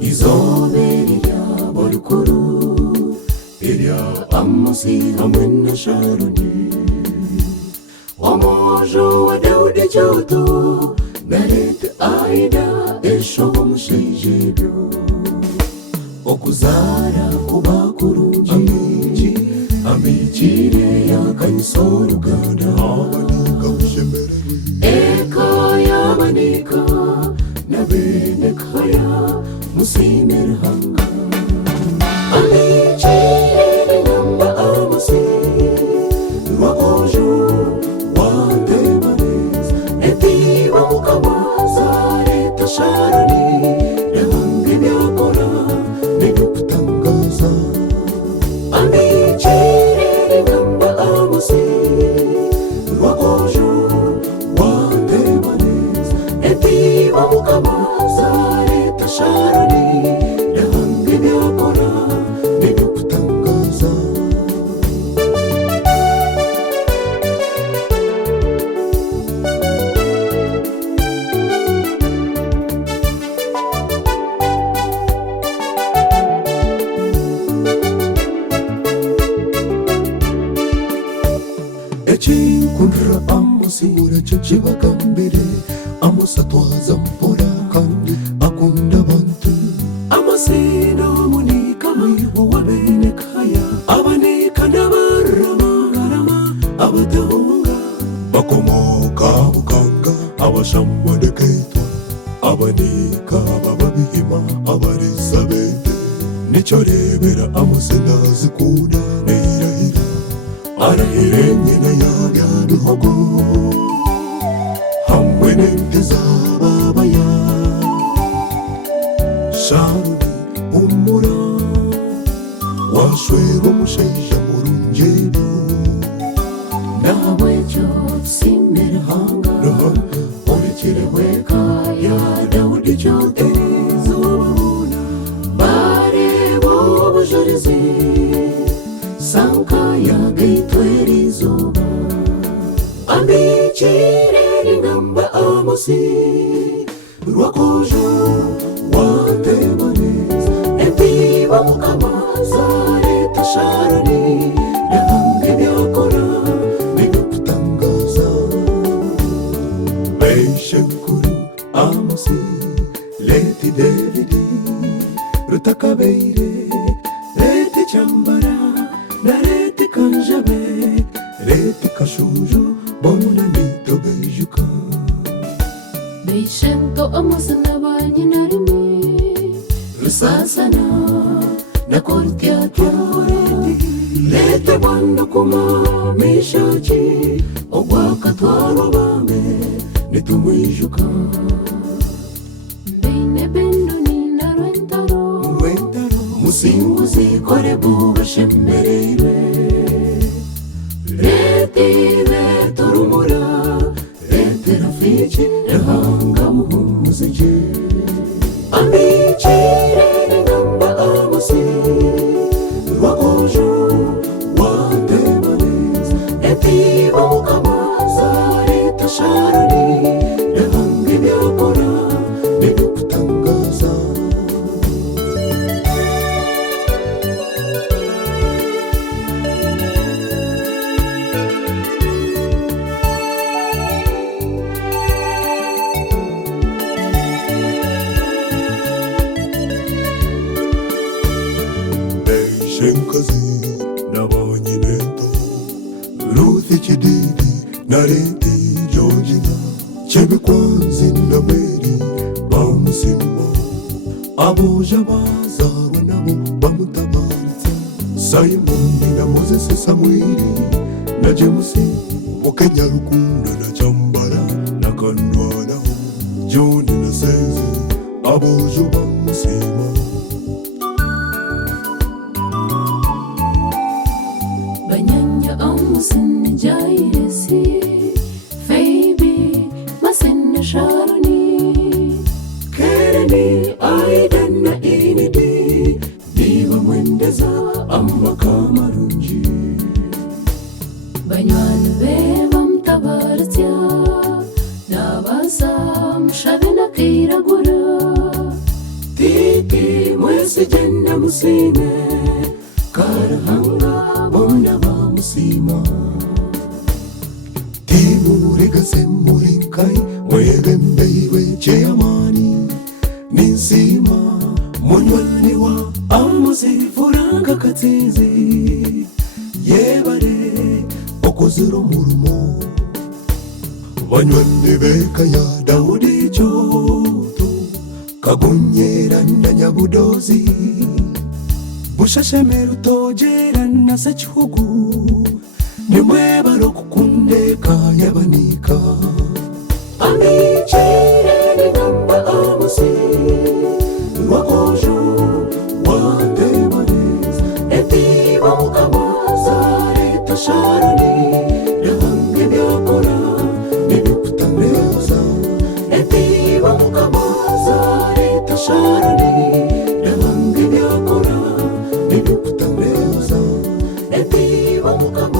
Izoberia barukuru Eria amosi hamwena sharoni Omojo wa daude joto Naret aida esho mshejebyo Okuzara kubakurunji Amijire ya kanyisoru gana Eka ya manika Nabene kaya musimer hanga Amijire namba amasi Wakoju wate manes Etiwa mukamaza Reta sharani Nehangi myakora Negukutangaza Amijire namba amasi Wakoju wate manes Etiwa mukamaza Reta sharani Nehangi myakora Negukutangaza Kunra amusura chichiva kambere amusa twaza mpora kandi akunda bantu amasina munika mwibo wabene kaya abanika ndabarama karama abadahunga bakomoka bukanga abashamba deketwa abanika bababihima abarisabete nichorebera amusina zikuda neirahira arahirenye na yaduhogo hamwe n'inteza babaya sharudi umura washwero mushaija murunjedo nawe cyo simera hanga orekere weka ya Daudi chote zubuna bare bobujurizi sanka ya gaitweri zoba Amijire namba amosi Rwakojo wate manes Etiwa mukamaza Reta sharani Nehangi myakora Negukutangaza Beishenkuru amosi Leti Davidi Rutakabeire Leti chambara Narete kanjabe Leti kashujo Bona nito beijuka Beishento amasana banyanarimi Rusasana Nakortia kioreti Lete bando kuma mishachi Ogwaka twaro bame Nitumuijuka Beine bendo nina rwentaro Musinguzi korebu bashemereire Leti vetorumura Leti rafiki Nehanga muhumuzije Amijire namba amasi Rwakoju wate manes Etiwa mukamaza Reta sharani Nehangi myakora Negukutangaza Shenkazi nabonye neto Ruthi Chididi Nareti Georgina Chebe Kwanzi na Mary Bamusimo Abuja bazarwa nabo bamutabaritse Simon na Moses Samueli na James Wakenya Rukunda na Chambara na Kandwala John na Seze Abuja bamusimo Banyanya amusini jairesi Feibi masene sharoni Kereni aidan na inidi Diva mwendeza amma kamarunji Banywana beba mtabartya Nabasa mshavena kiragura sijenda musine karahanga bona bamusima timurigase murinkai mwebembeiwe cheyamani ninsima munywani wa amusifuranga katinzi yebare okozero murumo banywani beka ya Daudi Choto kagunyera na Nyabudozi bushashemeru tojera na sechugu nimwe barokukundeka yabanika amichere ni namba amusi wakojo watebanes etiba mukamaza reta sharani yahange byakora nibyukutaneza etiba mukamaza reta sharani yahange byakora nibyukutaneza etiba mukamaza